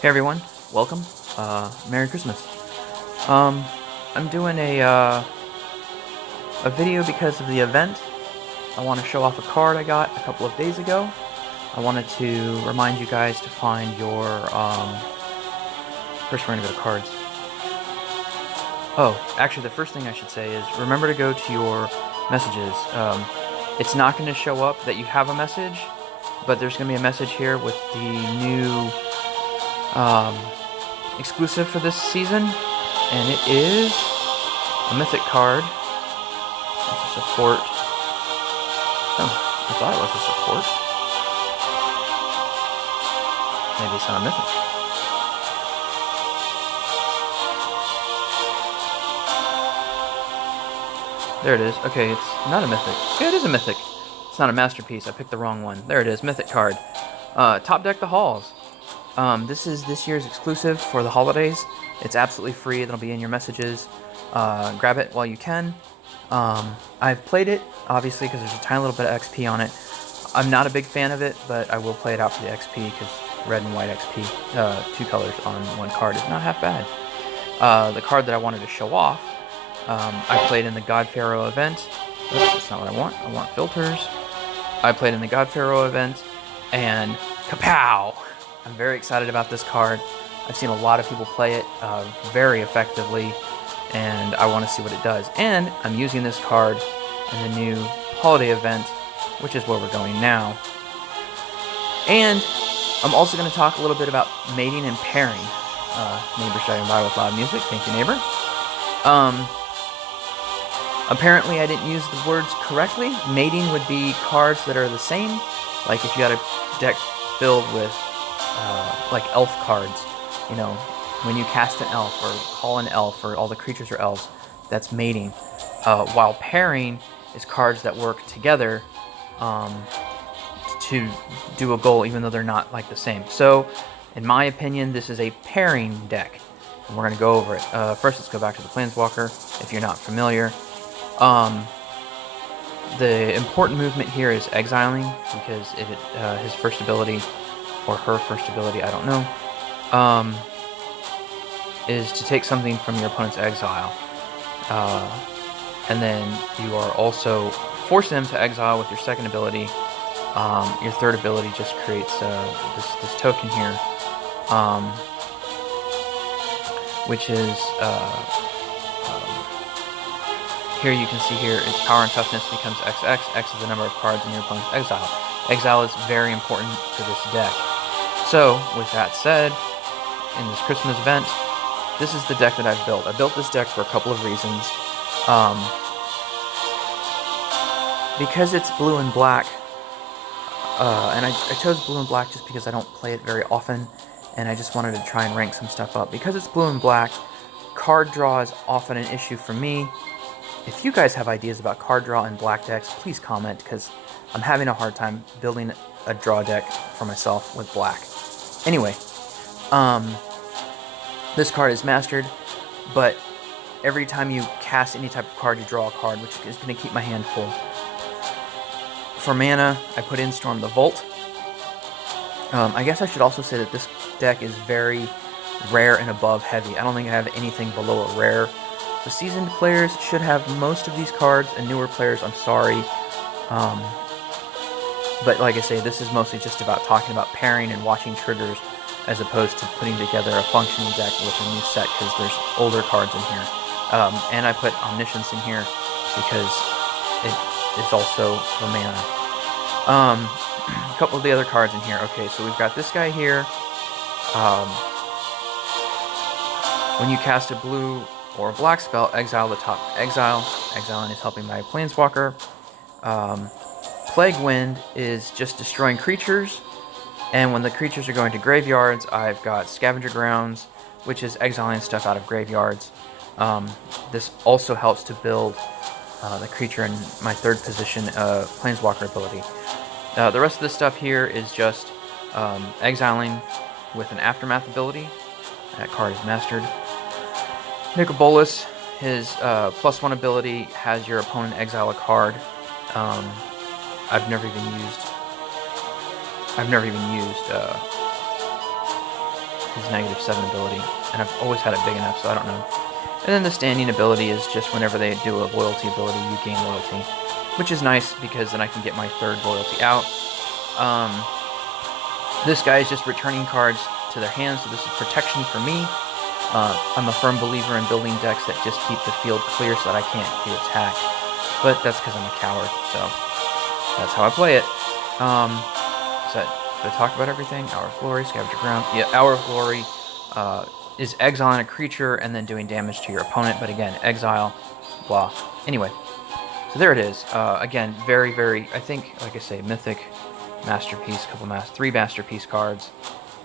Hey everyone, welcome. Merry Christmas. Um, I'm doing a video because of the event. I want to show off a card I got a couple of days ago. I wanted to remind you guys to find your first we're gonna go to cards. Oh, actually, the first thing I should say is remember to go to your messages. It's not going to show up that you have a message, but there's going to be a message here with the new um, exclusive for this season, and it is a mythic card. It's a support. Oh, I thought it was a support. Maybe it's not a mythic. There it is. Okay, it's not a mythic. Yeah, it is a mythic. It's not a masterpiece. I picked the wrong one. There it is. Mythic card. Top deck the halls. This is this year's exclusive for the holidays. It's absolutely free. It'll be in your messages. Grab it while you can. I've played it, obviously, because there's a tiny little bit of XP on it. I'm not a big fan of it, but I will play it out for the XP, because red and white XP, two colors on one card, is not half bad. The card that I wanted to show off, I played in the God Pharaoh event. Oops, that's not what I want. I want filters. I played in the God Pharaoh event, and kapow! I'm very excited about this card. I've seen a lot of people play it very effectively, and I want to see what it does. And I'm using this card in the new holiday event, which is where we're going now. And I'm also going to talk a little bit about mating and pairing. Neighbor's driving by with loud music. Thank you, neighbor. Apparently I didn't use the words correctly. Mating would be cards that are the same. Like if you got a deck filled with like elf cards, you know, when you cast an elf or call an elf or all the creatures are elves, that's mating. While pairing is cards that work together to do a goal, even though they're not like the same. So, in my opinion, this is a pairing deck, and we're going to go over it. First, let's go back to the Planeswalker, if you're not familiar. The important movement here is exiling, because his first ability, or her first ability, I don't know, is to take something from your opponent's exile. And then you are also forcing them to exile with your second ability. Your third ability just creates this token here, which is here you can see here its power and toughness becomes XX. X is the number of cards in your opponent's exile. Exile is very important to this deck. So, with that said, in this Christmas event, this is the deck that I've built. I built this deck for a couple of reasons. Because it's blue and black, and I chose blue and black just because I don't play it very often, and I just wanted to try and rank some stuff up. Because it's blue and black, card draw is often an issue for me. If you guys have ideas about card draw in black decks, please comment, because I'm having a hard time building a draw deck for myself with black. Anyway, this card is mastered, but every time you cast any type of card, you draw a card, which is going to keep my hand full. For mana, I put in Storm the Vault. I guess I should also say that this deck is very rare and above heavy. I don't think I have anything below a rare. The seasoned players should have most of these cards, and newer players, I'm sorry. But like I say, this is mostly just about talking about pairing and watching triggers, as opposed to putting together a functioning deck with a new set, because there's older cards in here. And I put Omniscience in here because it is also for mana. A couple of the other cards in here. Okay, so we've got this guy here. When you cast a blue or a black spell, exile the top exile. Exiling is helping my Planeswalker. Plague Wind is just destroying creatures, and when the creatures are going to graveyards, I've got Scavenger Grounds, which is exiling stuff out of graveyards. This also helps to build the creature in my third position Planeswalker ability. The rest of this stuff here is just exiling with an Aftermath ability. That card is mastered. Nicobolus, his +1 ability has your opponent exile a card. I've never even used his -7 ability, and I've always had it big enough, so I don't know. And then the standing ability is just whenever they do a loyalty ability, you gain loyalty, which is nice because then I can get my 3rd loyalty out. This guy is just returning cards to their hands, so this is protection for me. I'm a firm believer in building decks that just keep the field clear so that I can't be attacked. But that's because I'm a coward, so that's how I play it. Did I talk about everything? Hour of Glory, Scavenger Ground. Yeah, Hour of Glory is exiling a creature and then doing damage to your opponent. But again, exile, blah. Anyway, so there it is. Again, very, very, I think, like I say, Mythic, Masterpiece, 3 Masterpiece cards,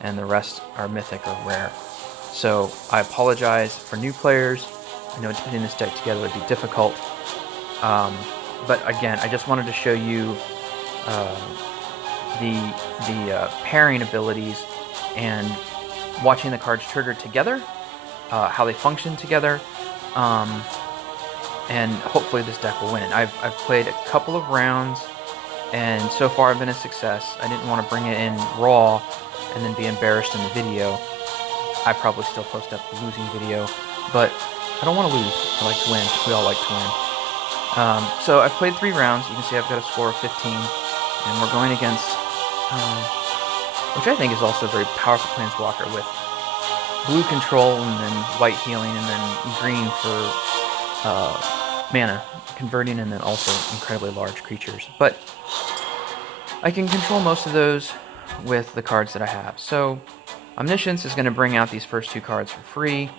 and the rest are Mythic or Rare. So I apologize for new players. I know putting this deck together would be difficult. But again, I just wanted to show you the pairing abilities and watching the cards trigger together, how they function together, and hopefully this deck will win. I've played a couple of rounds, and so far I've been a success. I didn't want to bring it in raw and then be embarrassed in the video. I probably still post up the losing video, but I don't want to lose. I like to win. We all like to win. So I've played 3 rounds. You can see I've got a score of 15, and we're going against, which I think is also a very powerful Planeswalker with blue control and then white healing and then green for mana converting and then also incredibly large creatures. But I can control most of those with the cards that I have. So Omniscience is going to bring out these first 2 cards for free,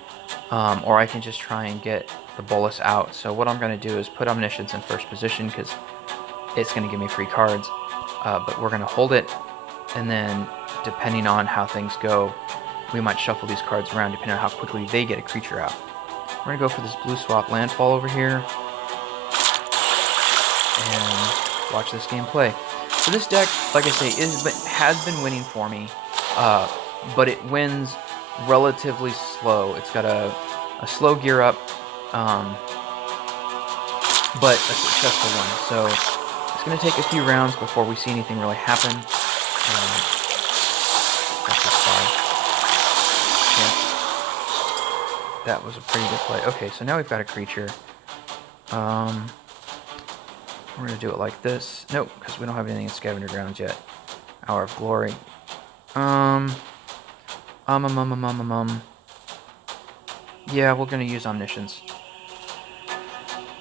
or I can just try and get the Bolus out. So what I'm going to do is put Omniscience in first position because it's going to give me free cards, but we're going to hold it, and then depending on how things go, we might shuffle these cards around depending on how quickly they get a creature out. We're going to go for this blue swap landfall over here, and watch this game play. So this deck, like I say, has been winning for me, but it wins relatively slow. It's got a slow gear up, but a successful one. So it's going to take a few rounds before we see anything really happen. That's just fine. Yeah. That was a pretty good play. Okay, so now we've got a creature. We're going to do it like this. Nope, because we don't have anything in Scavenger Grounds yet. Hour of Glory. Yeah, we're going to use Omniscience.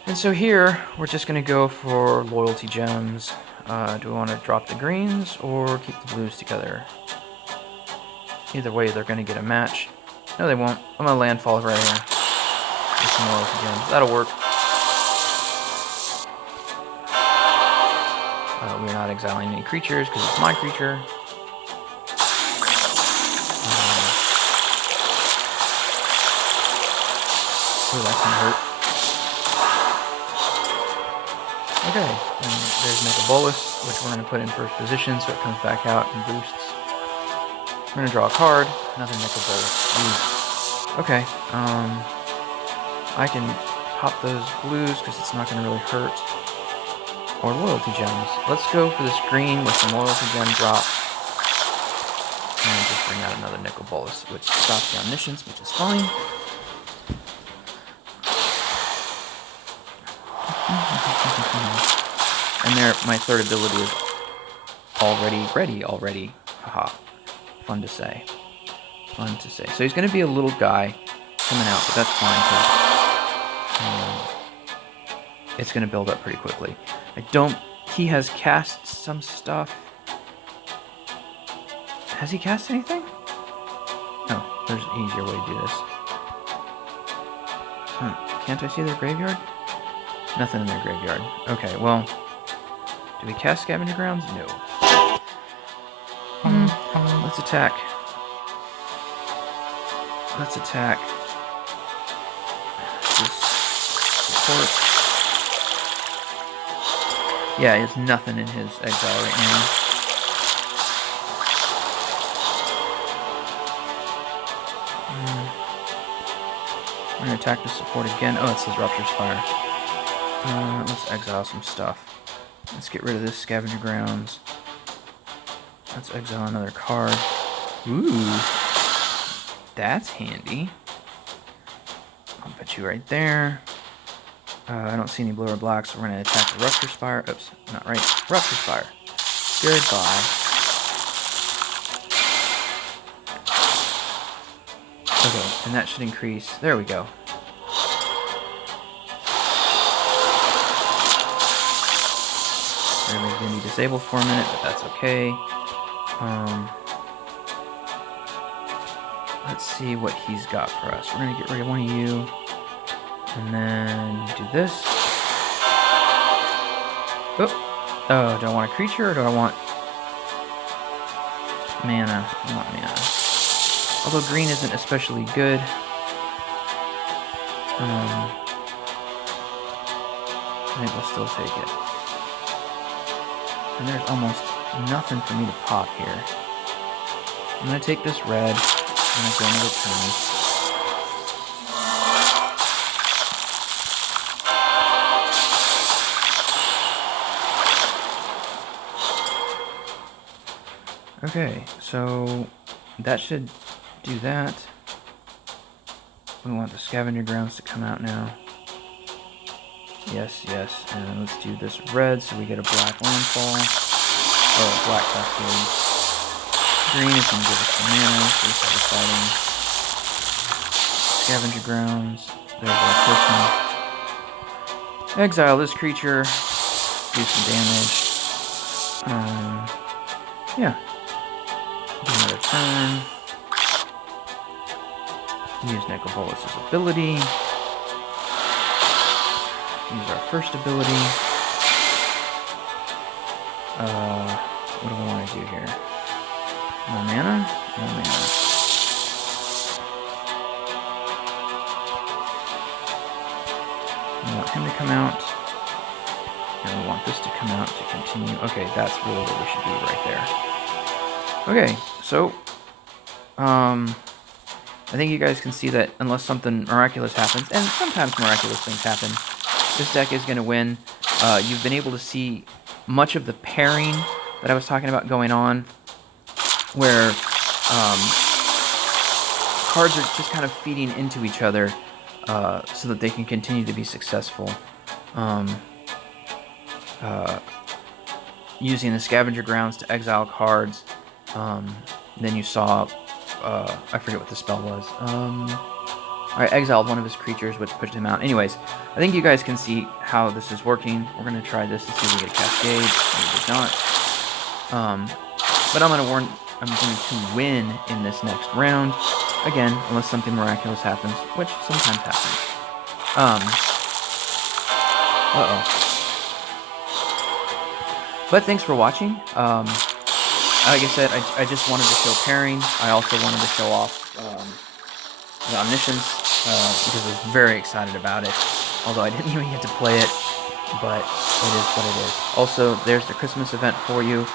And so here, we're just going to go for Loyalty Gems. Do we want to drop the greens or keep the blues together? Either way, they're going to get a match. No, they won't. I'm going to landfall right here. With some Loyalty Gems. That'll work. We're not exiling any creatures because it's my creature. Oh, that's gonna hurt. Okay, and there's Make a Bolus, which we're gonna put in first position so it comes back out and boosts. We're gonna draw a card, another Make a Bolus. Okay, I can pop those blues because it's not gonna really hurt. Or Loyalty Gems. Let's go for this green with some Loyalty Gem drop. And just bring out another Nicol Bolas, which stops the Omniscience, which is fine. And there, my 3rd ability is ready already. Haha. Fun to say. Fun to say. So he's going to be a little guy coming out, but that's fine because it's going to build up pretty quickly. He has cast some stuff. Has he cast anything? No, there's an easier way to do this. Can't I see their graveyard? Nothing in their graveyard. Okay, well, do we cast Scavenger Grounds? No. Let's attack. Let's attack. Just support. Yeah, there's nothing in his exile right now. We're going to attack the support again. Oh, it says Rupture Spire. Let's exile some stuff. Let's get rid of this Scavenger Grounds. Let's exile another card. Ooh. That's handy. I'll put you right there. I don't see any blue or black, so we're going to attack the Rupture Spire. Oops, not right. Rupture Spire. Goodbye. Okay, and that should increase. There we go. Everybody's going to be disabled for a minute, but that's okay. Let's see what he's got for us. We're going to get rid of one of you. And then do this. Oh, do I want a creature or do I want mana? I want mana. Although green isn't especially good. I think we'll still take it. And there's almost nothing for me to pop here. I'm going to take this red. I'm going to go another turn. Okay, so that should do that. We want the scavenger grounds to come out now. Yes, and let's do this red so we get a black landfall. Oh, black cascade. Green is going to give us some mana, so this is exciting. Scavenger grounds. There's our person. Exile this creature. Do some damage. Yeah. Do another turn. Use Necrobolus's ability. Use our first ability. What do we want to do here? More mana? More mana. We want him to come out. And we want this to come out to continue. Okay, that's really what we should be right there. Okay, so, I think you guys can see that unless something miraculous happens, and sometimes miraculous things happen, this deck is going to win. You've been able to see much of the pairing that I was talking about going on, where cards are just kind of feeding into each other so that they can continue to be successful. Using the scavenger grounds to exile cards. Then you saw, I forget what the spell was. I exiled one of his creatures, which pushed him out. Anyways, I think you guys can see how this is working. We're going to try this to see if we get a cascade. We did not. But I'm going to win in this next round. Again, unless something miraculous happens, which sometimes happens. But thanks for watching. Like I said, I just wanted to show pairing. I also wanted to show off the Omniscience because I was very excited about it. Although I didn't even get to play it, but it is what it is. Also, there's the Christmas event for you,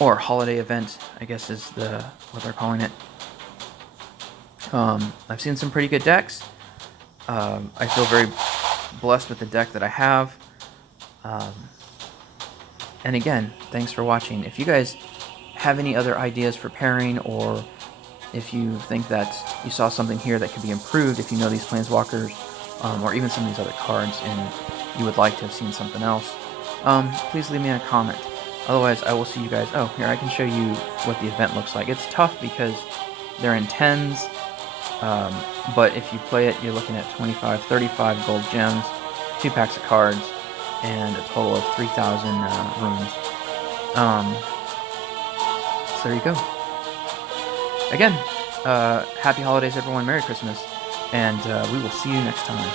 or holiday event, I guess is what they're calling it. I've seen some pretty good decks. I feel very blessed with the deck that I have. And again, thanks for watching. If you guys have any other ideas for pairing, or if you think that you saw something here that could be improved, if you know these Planeswalkers, or even some of these other cards, and you would like to have seen something else, please leave me a comment. Otherwise, I will see you guys. Oh, here, I can show you what the event looks like. It's tough because they're in 10s, but if you play it, you're looking at 25, 35 gold gems, 2 packs of cards, and a total of 3,000 runes. So there you go. Again, happy holidays, everyone. Merry Christmas, and we will see you next time.